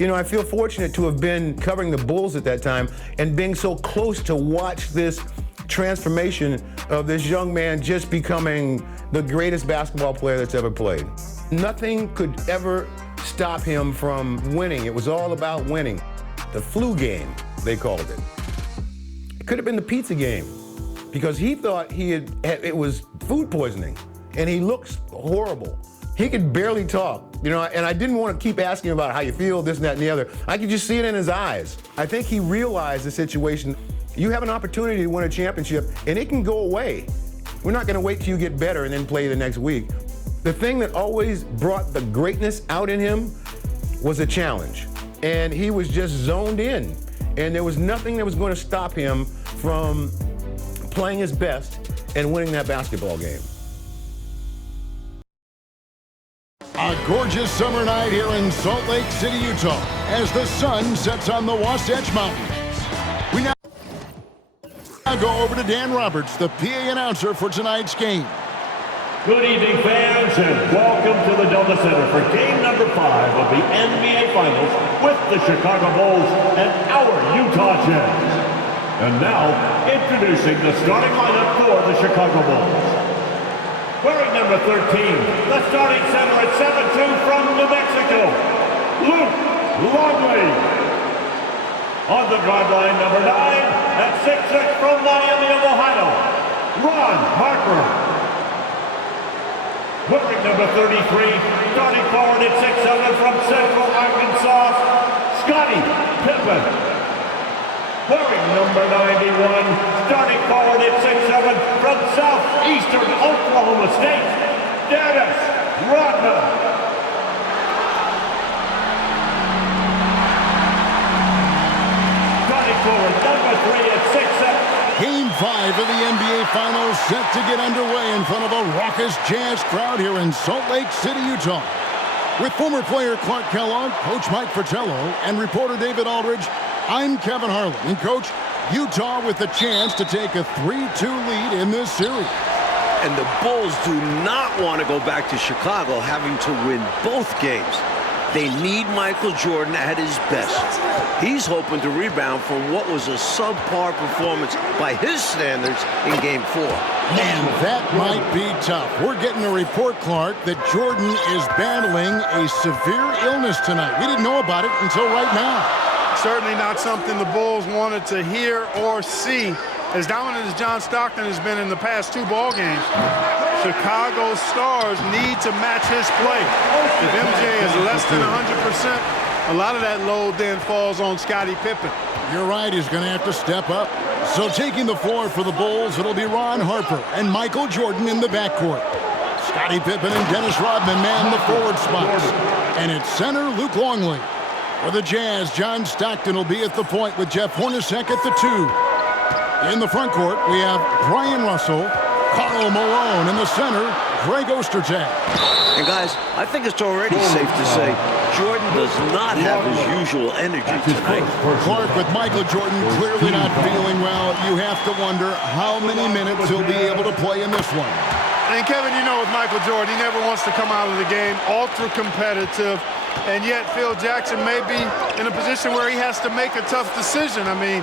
You know, I feel fortunate to have been covering the Bulls at that time and being so close to watch this transformation of this young man just becoming the greatest basketball player that's ever played. Nothing could ever stop him from winning. It was all about winning. The flu game, they called it. It could have been the pizza game because he thought it was food poisoning and he looks horrible. He could barely talk, you know, and I didn't want to keep asking him about how you feel, this and that and the other. I could just see it in his eyes. I think he realized the situation. You have an opportunity to win a championship and it can go away. We're not going to wait till you get better and then play the next week. The thing that always brought the greatness out in him was a challenge. And he was just zoned in. And there was nothing that was going to stop him from playing his best and winning that basketball game. A gorgeous summer night here in Salt Lake City, Utah, as the sun sets on the Wasatch Mountains. We now go over to Dan Roberts, the PA announcer for tonight's game. Good evening, fans, and welcome to the Delta Center for game number 5 of the NBA Finals with the Chicago Bulls and our Utah Jazz. And now, introducing the starting lineup for the Chicago Bulls. Wearing number 13, the starting center at 7'2" from New Mexico, Luke Longley. On the drive line, number 9, at 6'6" from Miami of Ohio, Ron Harper. Wearing number 33, starting forward at 6'7" from Central Arkansas, Scottie Pippen. Wearing number 91, starting forward at 6'7" from Southeastern Oklahoma State, Dennis Rodman. Starting forward, number 3 at 6'7". Game 5 of the NBA Finals set to get underway in front of a raucous Jazz crowd here in Salt Lake City, Utah. With former player Clark Kellogg, Coach Mike Fratello, and reporter David Aldridge, I'm Kevin Harlan. And Coach, Utah with the chance to take a 3-2 lead in this series. And the Bulls do not want to go back to Chicago having to win both games. They need Michael Jordan at his best. He's hoping to rebound from what was a subpar performance by his standards in Game 4. And that might be tough. We're getting a report, Clark, that Jordan is battling a severe illness tonight. We didn't know about it until right now. Certainly not something the Bulls wanted to hear or see. As dominant as John Stockton has been in the past 2 ball games, Chicago Stars need to match his play. If MJ is less than 100%, a lot of that load then falls on Scottie Pippen. You're right, he's going to have to step up. So taking the floor for the Bulls, it'll be Ron Harper and Michael Jordan in the backcourt. Scottie Pippen and Dennis Rodman man the forward spots. And at center, Luke Longley. For the Jazz, John Stockton will be at the point with Jeff Hornacek at the 2. In the front court, we have Brian Russell, Karl Malone in the center, Greg Ostertag. And guys, I think it's already safe to say Jordan does not have his usual energy tonight. Clark, with Michael Jordan clearly not feeling well, you have to wonder how many minutes he'll be able to play in this one. And Kevin, you know with Michael Jordan, he never wants to come out of the game ultra competitive. And yet Phil Jackson may be in a position where he has to make a tough decision. I mean,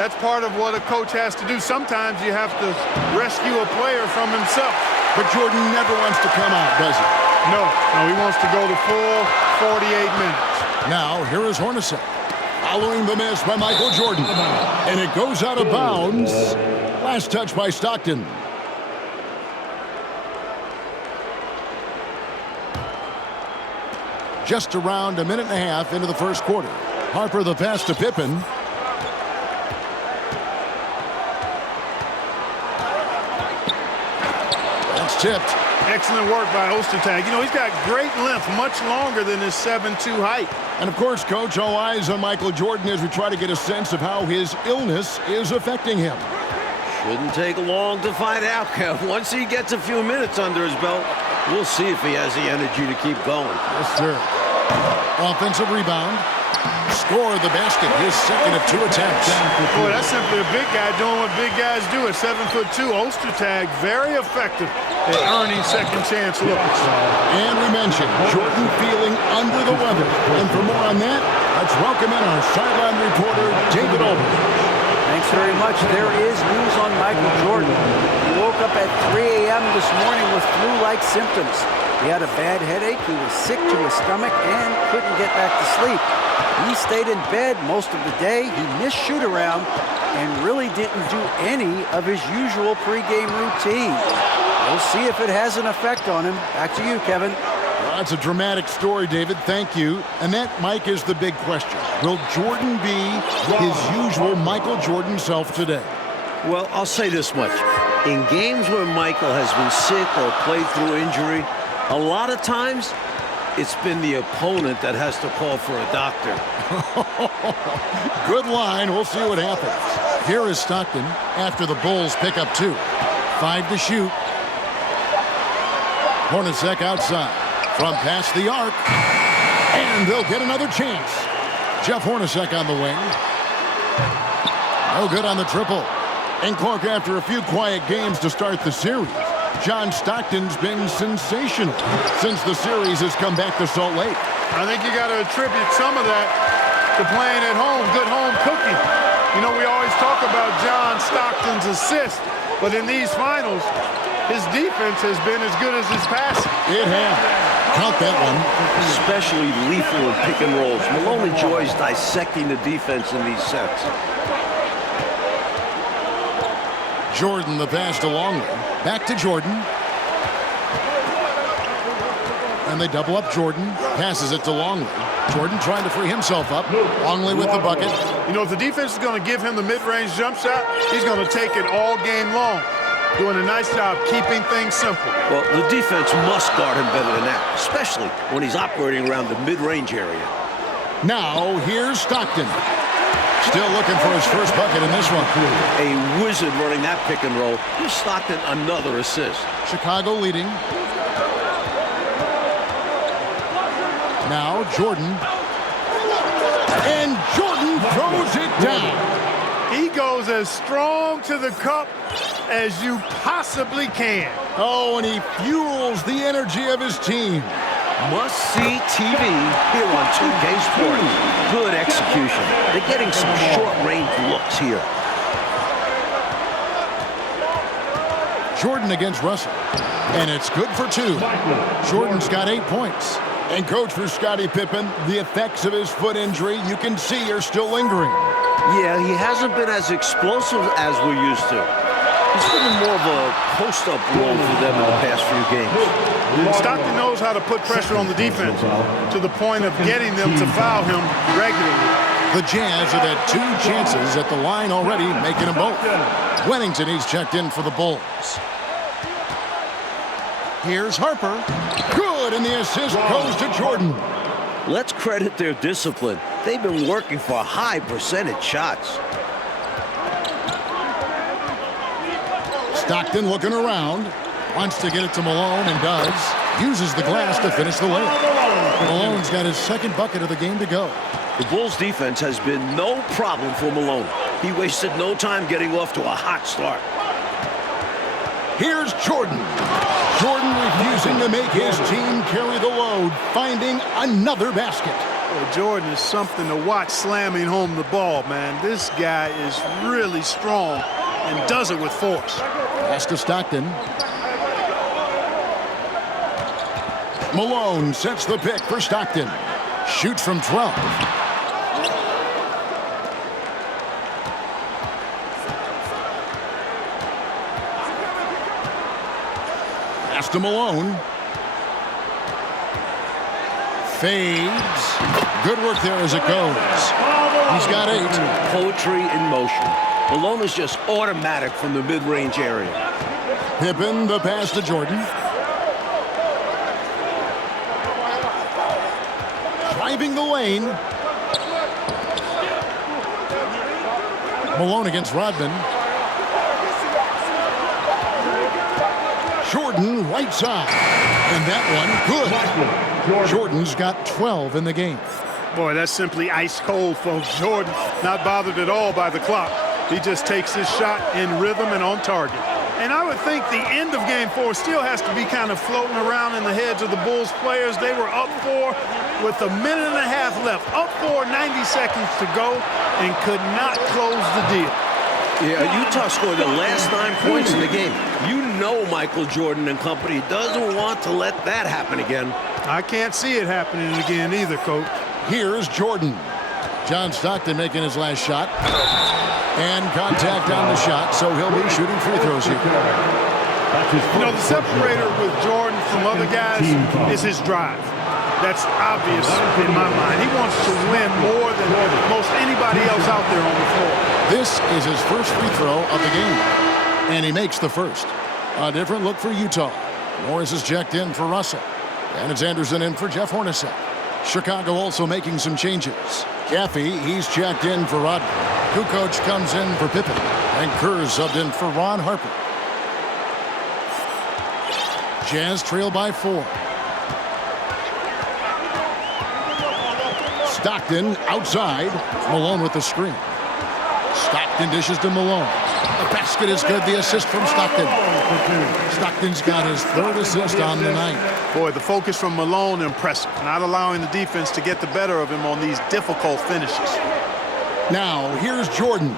that's part of what a coach has to do. Sometimes you have to rescue a player from himself. But Jordan never wants to come out, does he? No, he wants to go the full 48 minutes. Now, here is Hornacek. Following the miss by Michael Jordan. And it goes out of bounds. Last touch by Stockton. Just around a minute and a half into the first quarter. Harper the pass to Pippen. That's tipped. Excellent work by Ostertag. You know, he's got great length, much longer than his 7'2" height. And of course, Coach, all eyes on Michael Jordan as we try to get a sense of how his illness is affecting him. Shouldn't take long to find out. Once he gets a few minutes under his belt, we'll see if he has the energy to keep going. Yes, sir. Offensive rebound. Score the basket, his second of 2 attempts. Boy, that's simply a big guy doing what big guys do at 7'2". Ulster tag, very effective at earning second chance looks. And we mentioned Jordan feeling under the weather. And for more on that, let's welcome in our sideline reporter, David Olber. Thanks very much. There is news on Michael Jordan. He woke up at 3 a.m. this morning with flu-like symptoms. He had a bad headache, he was sick to his stomach, and couldn't get back to sleep. He stayed in bed most of the day. He missed shoot-around and really didn't do any of his usual pregame routine. We'll see if it has an effect on him. Back to you, Kevin. Well, that's a dramatic story, David. Thank you. And that, Mike, is the big question. Will Jordan be his usual Michael Jordan self today? Well, I'll say this much. In games where Michael has been sick or played through injury, a lot of times it's been the opponent that has to call for a doctor. Good line. We'll see what happens. Here is Stockton after the Bulls pick up 2. 5 to shoot. Hornacek outside. From past the arc. And they'll get another chance. Jeff Hornacek on the wing. No good on the triple. And Clark, after a few quiet games to start the series, John Stockton's been sensational since the series has come back to Salt Lake. I think you got to attribute some of that to playing at home, good home cooking. You know, we always talk about John Stockton's assist, but in these finals, his defense has been as good as his passing. It has. Count that one. Especially lethal in pick and rolls. Malone enjoys dissecting the defense in these sets. Jordan, the pass to Longley. Back to Jordan. And they double up Jordan. Passes it to Longley. Jordan trying to free himself up. Longley with the bucket. You know, if the defense is going to give him the mid-range jump shot, he's going to take it all game long. Doing a nice job keeping things simple. Well, the defense must guard him better than that, especially when he's operating around the mid-range area. Now, here's Stockton. Still looking for his first bucket in this one. A wizard running that pick and roll. Here's Stockton another assist. Chicago leading. Now Jordan. And Jordan throws it down. He goes as strong to the cup as you possibly can. Oh, and he fuels the energy of his team. Must-see TV here on 2K Sports. Good execution. They're getting some short-range looks here. Jordan against Russell. And it's good for 2. Jordan's got 8 points. And coach, for Scottie Pippen, the effects of his foot injury, you can see, are still lingering. Yeah, he hasn't been as explosive as we're used to. He's been in more of a post-up role for them in the past few games. Stockton knows how to put pressure on the defense to the point of getting them to foul him regularly. The Jazz have had 2 chances at the line already, making them both. Wennington, he's checked in for the Bulls. Here's Harper. Good, and the assist goes to Jordan. Let's credit their discipline. They've been working for high percentage shots. Stockton looking around. Wants to get it to Malone and does. Uses the glass to finish the layup. Malone's got his second bucket of the game to go. The Bulls defense has been no problem for Malone. He wasted no time getting off to a hot start. Here's Jordan. Jordan refusing to make his team carry the load, finding another basket. Well, Jordan is something to watch slamming home the ball, man. This guy is really strong and does it with force. Pass to Stockton. Malone sets the pick for Stockton. Shoots from 12. Pass to Malone. Fades. Good work there as it goes. He's got 8. Poetry in motion. Malone is just automatic from the mid-range area. Pippen, the pass to Jordan. Driving the lane. Malone against Rodman. Jordan right side. And that one good. Jordan's got 12 in the game. Boy, that's simply ice cold, folks. Jordan not bothered at all by the clock. He just takes his shot in rhythm and on target. And I would think the end of game 4 still has to be kind of floating around in the heads of the Bulls players. They were up 4 with a minute and a half left. Up 4, 90 seconds to go, and could not close the deal. Yeah, Utah scored the last 9 points in the game. You know Michael Jordan and company doesn't want to let that happen again. I can't see it happening again either, Coach. Here's Jordan. John Stockton making his last shot. And contact on the shot, so he'll be shooting free throws here. You know, the separator with Jordan from other guys is his drive. That's obvious in my mind. He wants to win more than most anybody else out there on the floor. This is his first free throw of the game, and he makes the first. A different look for Utah. Morris is checked in for Russell, and it's Anderson in for Jeff Hornacek. Chicago also making some changes. Caffey, he's checked in for Rodman. Kukoc comes in for Pippen, and Kerr subbed in for Ron Harper. Jazz trail by 4. Stockton outside. Malone with the screen. Stockton dishes to Malone. The basket is good. The assist from Stockton. Stockton's got his 3rd assist on the night. Boy, the focus from Malone impressive. Not allowing the defense to get the better of him on these difficult finishes. Now, here's Jordan.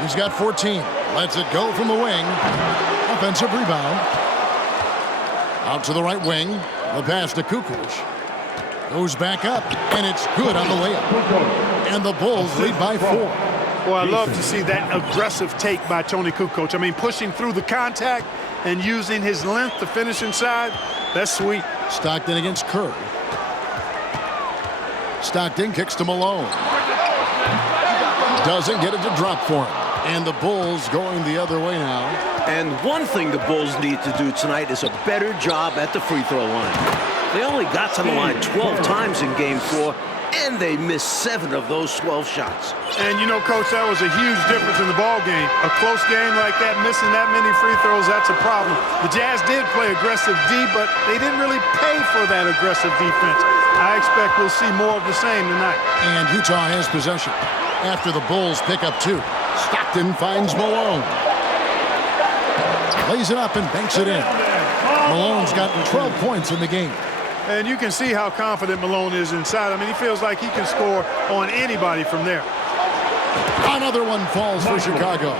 He's got 14. Lets it go from the wing. Offensive rebound. Out to the right wing. The pass to Kukoc. Goes back up, and it's good on the layup. And the Bulls lead by 4. Well, I love to see that aggressive take by Tony Kukoc. I mean, pushing through the contact and using his length to finish inside. That's sweet. Stockton against Kerr. Stockton kicks to Malone. Doesn't get it to drop for him. And the Bulls going the other way now. And one thing the Bulls need to do tonight is a better job at the free throw line. They only got to the line 12 times in game 4, and they missed 7 of those 12 shots. And you know, Coach, that was a huge difference in the ball game. A close game like that, missing that many free throws, that's a problem. The Jazz did play aggressive D, but they didn't really pay for that aggressive defense. I expect we'll see more of the same tonight. And Utah has possession after the Bulls pick up 2. Stockton finds Malone. Lays it up and banks it in. Malone's got 12 points in the game. And you can see how confident Malone is inside. I mean, he feels like he can score on anybody from there. Another one falls for Chicago.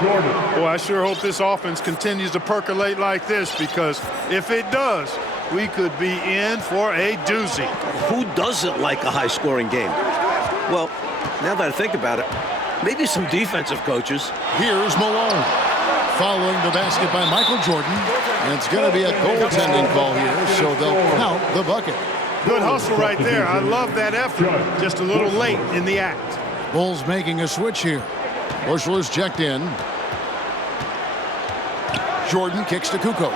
Boy, I sure hope this offense continues to percolate like this, because if it does, we could be in for a doozy. Who doesn't like a high-scoring game? Well, now that I think about it, maybe some defensive coaches. Here's Malone. Following the basket by Michael Jordan. And it's going to be a goaltending call here, so they'll count the bucket. Good hustle right there. I love that effort. Just a little late in the act. Bulls making a switch here. Bushler's checked in. Jordan kicks to Kukoc.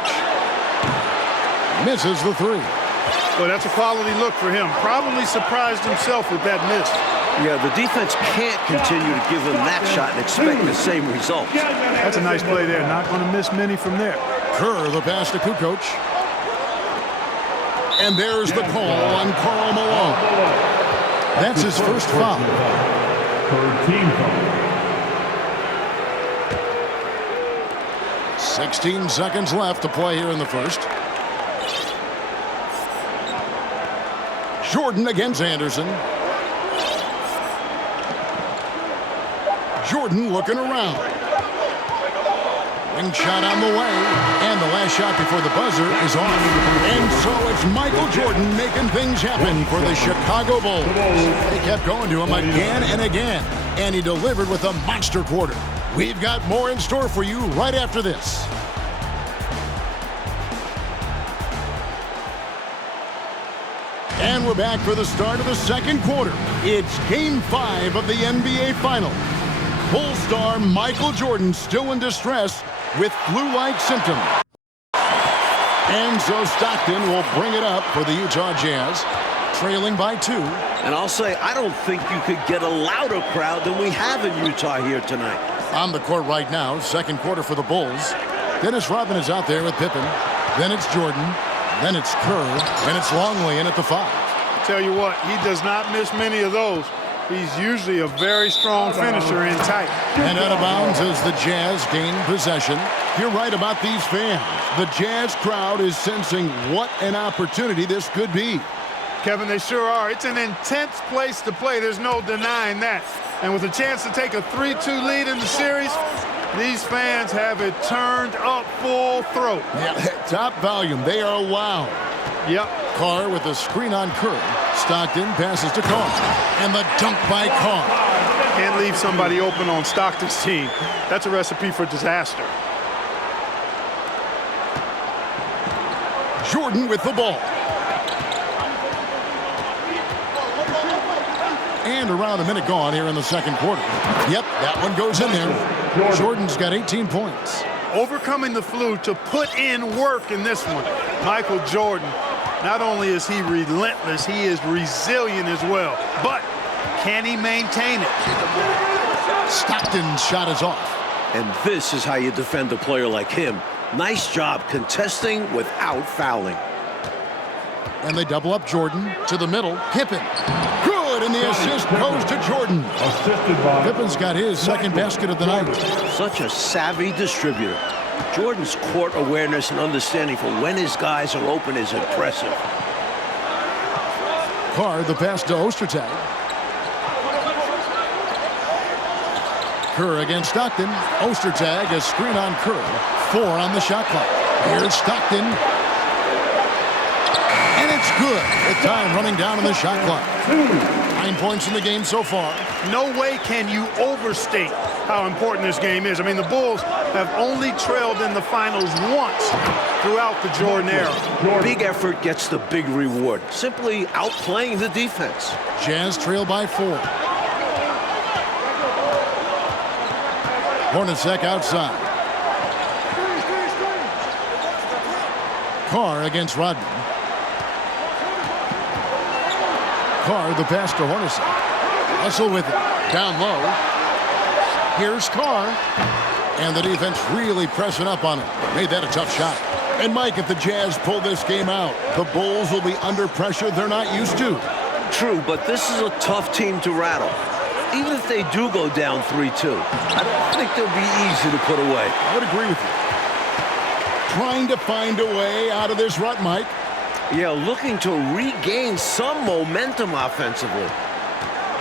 Misses the 3. Well, that's a quality look for him. Probably surprised himself with that miss. Yeah, the defense can't continue to give him that shot and expect the same results. That's a nice play there. Not going to miss many from there. Kerr, the pass to Kukoc. And there's the call on Karl Malone. That's his first foul. Team foul. 16 seconds left to play here in the first. Jordan against Anderson. Jordan looking around. Wing shot on the way. And the last shot before the buzzer is off. And so it's Michael Jordan making things happen for the Chicago Bulls. They kept going to him again and again. And he delivered with a monster quarter. We've got more in store for you right after this. And we're back for the start of the second quarter. It's Game 5 of the NBA Finals. Bull star Michael Jordan still in distress with flu-like symptoms. And so Stockton will bring it up for the Utah Jazz, trailing by 2. And I'll say, I don't think you could get a louder crowd than we have in Utah here tonight. On the court right now, second quarter for the Bulls. Dennis Rodman is out there with Pippen. Then it's Jordan. Then it's Kerr. And it's Longley in at the 5. Tell you what, he does not miss many of those. He's usually a very strong finisher in tight. And out of bounds as the Jazz gain possession. You're right about these fans. The Jazz crowd is sensing what an opportunity this could be. Kevin, they sure are. It's an intense place to play. There's no denying that. And with a chance to take a 3-2 lead in the series, these fans have it turned up full throat. Yeah, top volume. They are loud. Yep. Carr with a screen on Curry. Stockton passes to Carr. And the dunk by Carr. Can't leave somebody open on Stockton's team. That's a recipe for disaster. Jordan with the ball. And around a minute gone here in the second quarter. Yep, that one goes in there. Jordan's got 18 points. Overcoming the flu to put in work in this one. Michael Jordan, not only is he relentless, he is resilient as well. But can he maintain it? Stockton's shot is off. And this is how you defend a player like him. Nice job contesting without fouling. And they double up Jordan to the middle. Pippen. Good, and the assist goes to Jordan. Pippen's got his second basket of the night. Such a savvy distributor. Jordan's court awareness and understanding for when his guys are open is impressive. Carr, the pass to Ostertag. Kerr against Stockton. Ostertag, a screen on Kerr. 4 on the shot clock. Here's Stockton. And it's good. The time running down on the shot clock. 9 points in the game so far. No way can you overstate how important this game is. I mean, the Bulls have only trailed in the finals once throughout the Jordan era. Big effort gets the big reward. Simply outplaying the defense. Jazz trail by 4. Hornacek outside. Carr against Rodman. Carr, the pass to Hornacek. Hustle with it. Down low. Here's Carr. And the defense really pressing up on him. Made that a tough shot. And Mike, if the Jazz pull this game out, the Bulls will be under pressure they're not used to. True, but this is a tough team to rattle. Even if they do go down 3-2, I don't think they'll be easy to put away. I would agree with you. Trying to find a way out of this rut, Mike. Yeah, looking to regain some momentum offensively.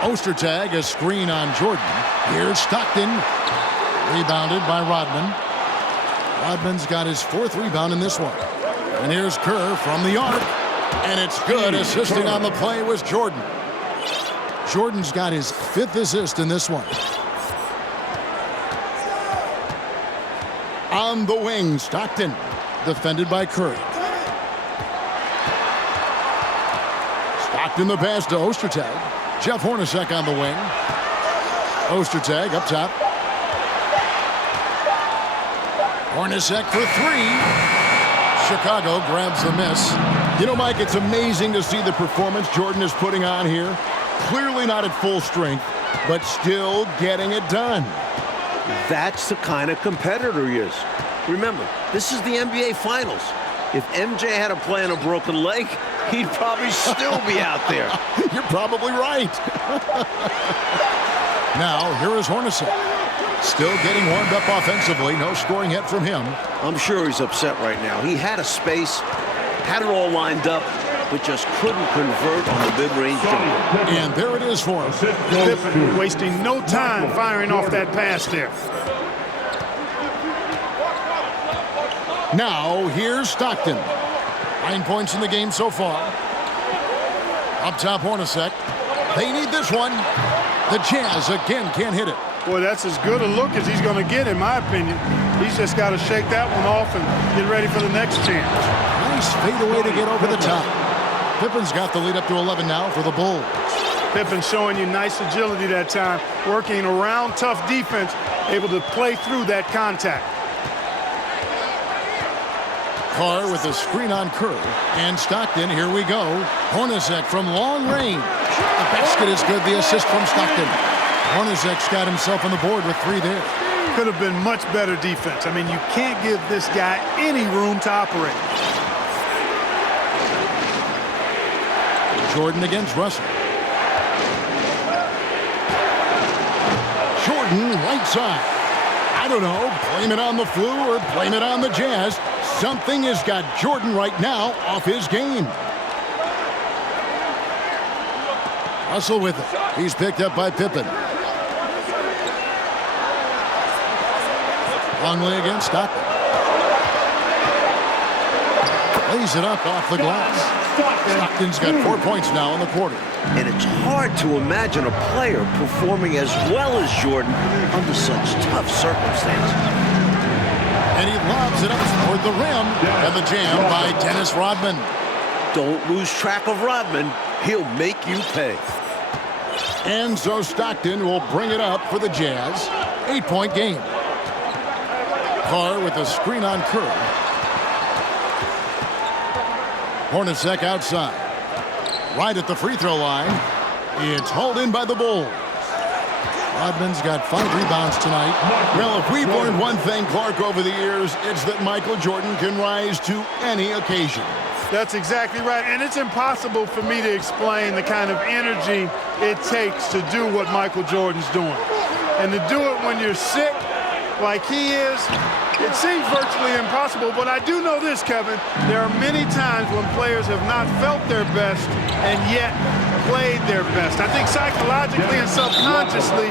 Ostertag, a screen on Jordan. Here's Stockton. Rebounded by Rodman. Rodman's got his 4th rebound in this one. And here's Kerr from the arc. And it's good. Assisting on the play was Jordan. Jordan's got his 5th assist in this one. On the wing, Stockton. Defended by Curry. Stockton the pass to Ostertag. Jeff Hornacek on the wing. Ostertag up top. Hornacek for 3. Chicago grabs the miss. You know, Mike, it's amazing to see the performance Jordan is putting on here. Clearly not at full strength, but still getting it done. That's the kind of competitor he is. Remember, this is the NBA Finals. If MJ had a play on a broken leg, he'd probably still be out there. You're probably right. Now, here is Hornacek. Still getting warmed up offensively. No scoring hit from him. I'm sure he's upset right now. He had a space, had it all lined up, but just couldn't convert on the mid-range jumper. And there it is for him. Pippen wasting no time firing off that pass there. Now, here's Stockton. 9 points in the game so far. Up top, Hornacek. They need this one. The Jazz again can't hit it. Boy, that's as good a look as he's going to get, in my opinion. He's just got to shake that one off and get ready for the next chance. Nice fadeaway to get over the top. Pippen's got the lead up to 11 now for the Bulls. Pippen showing you nice agility that time, working around tough defense, able to play through that contact. Carr with a screen on Kerr. And Stockton, here we go. Hornacek from long range. The basket is good, the assist from Stockton. Hornacek's got himself on the board with 3 there. Could have been much better defense. I mean, you can't give this guy any room to operate. Jordan against Russell. Jordan, right side. I don't know, blame it on the flu or blame it on the Jazz. Something has got Jordan right now off his game. Russell with it. He's picked up by Pippen. Longley against Stockton. Lays it up off the glass. Stockton's got 4 points now in the quarter. And it's hard to imagine a player performing as well as Jordan under such tough circumstances. And he lobs it up toward the rim. And the jam by Dennis Rodman. Don't lose track of Rodman. He'll make you pay. And so Stockton will bring it up for the Jazz. 8-point game. Carr with a screen on Kerr. Hornacek outside. Right at the free throw line. It's hauled in by the Bulls. Rodman's got 5 rebounds tonight. Well, if we've learned one thing, Clark, over the years, it's that Michael Jordan can rise to any occasion. That's exactly right. And it's impossible for me to explain the kind of energy it takes to do what Michael Jordan's doing. And to do it when you're sick like he is, it seems virtually impossible. But I do know this, Kevin. There are many times when players have not felt their best and yet played their best. I think psychologically and subconsciously,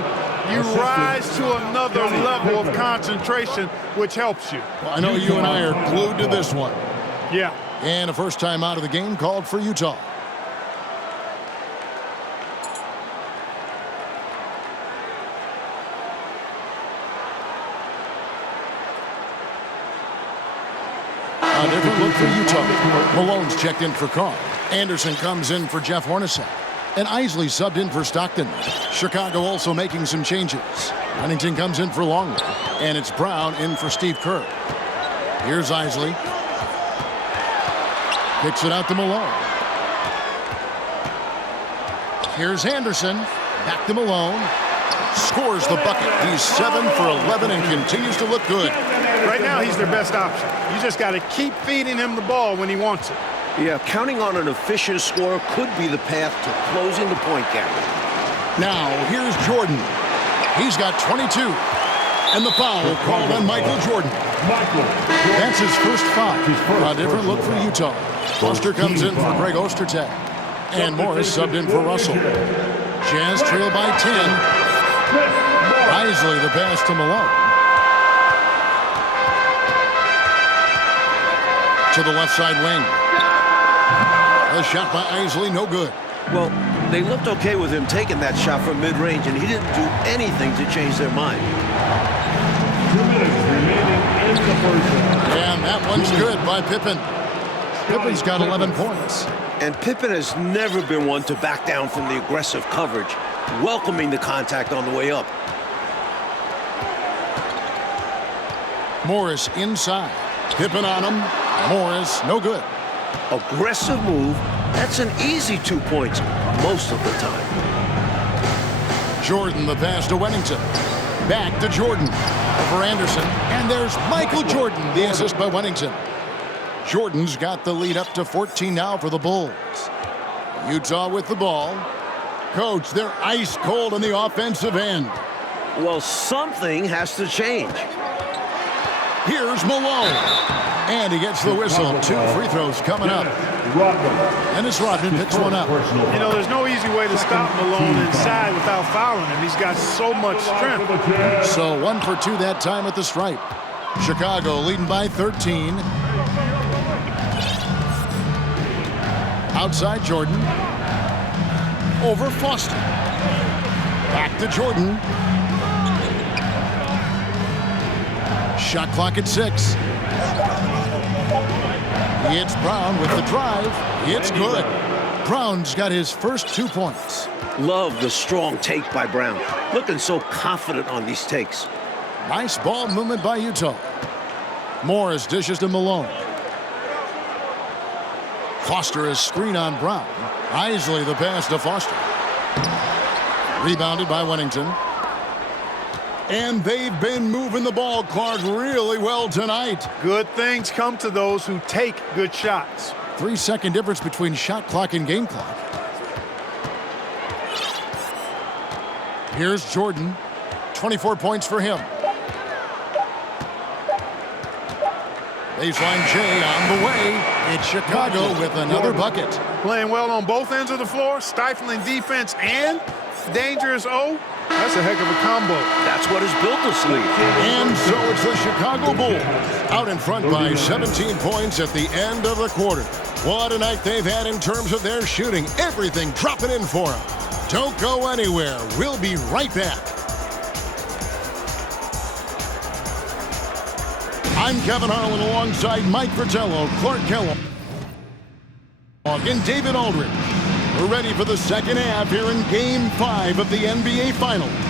you rise to another level of concentration, which helps you. Well, I know you and I are glued to this one. Yeah. And a first time out of the game called for Utah. A different look for Utah. Malone's checked in for Carr. Anderson comes in for Jeff Hornacek. And Isley subbed in for Stockton. Chicago also making some changes. Huntington comes in for Longley. And it's Brown in for Steve Kerr. Here's Isley. Kicks it out to Malone. Here's Anderson. Back to Malone. Scores the bucket. He's 7 for 11 and continues to look good. Right now, he's their best option. You just got to keep feeding him the ball when he wants it. Yeah, counting on an efficient scorer could be the path to closing the point gap. Now, here's Jordan. He's got 22. And the foul called on Michael Jordan. That's his first foul. A different look for Utah. Foster comes in for Greg Ostertag. And Morris subbed in for Russell. Jazz trail by 10. Isley the pass to Malone. To the left side wing. A shot by Isley, no good. Well, they looked okay with him taking that shot from mid-range, and he didn't do anything to change their mind. 2 minutes remaining in the first half. And that one's good by Pippen. Pippen's got 11 points. And Pippen has never been one to back down from the aggressive coverage, welcoming the contact on the way up. Morris inside. Pippen on him. Morris, no good. Aggressive move. That's an easy 2 points most of the time. Jordan the pass to Wennington. Back to Jordan for Anderson. And there's Michael Jordan, the assist by Wennington. Jordan's got the lead up to 14 now for the Bulls. Utah with the ball. Coach, they're ice cold on the offensive end. Well, something has to change. Here's Malone. And he gets the whistle. 2 free throws coming up. Dennis Rodman picks one up. You know, there's no easy way to stop Malone inside without fouling him. He's got so much strength. So 1 for 2 that time at the stripe. Chicago leading by 13. Outside Jordan. Over Foster. Back to Jordan. Shot clock at 6. It's Brown with the drive. It's good. Brown's got his first 2 points. Love the strong take by Brown. Looking so confident on these takes. Nice ball movement by Utah. Morris dishes to Malone. Foster is screen on Brown. Isley the pass to Foster. Rebounded by Wennington. And they've been moving the ball, Clark, really well tonight. Good things come to those who take good shots. 3-second difference between shot clock and game clock. Here's Jordan. 24 points for him. Baseline J on the way. It's Chicago with another bucket. Playing well on both ends of the floor, stifling defense and dangerous O. That's a heck of a combo. That's what has built this league. And so it's the Chicago Bulls out in front by 17 points at the end of the quarter. What a night they've had in terms of their shooting. Everything dropping in for them. Don't go anywhere. We'll be right back. I'm Kevin Harlan alongside Mike Fratello, Clark Kellogg, and David Aldridge. We're ready for the second half here in Game 5 of the NBA Finals.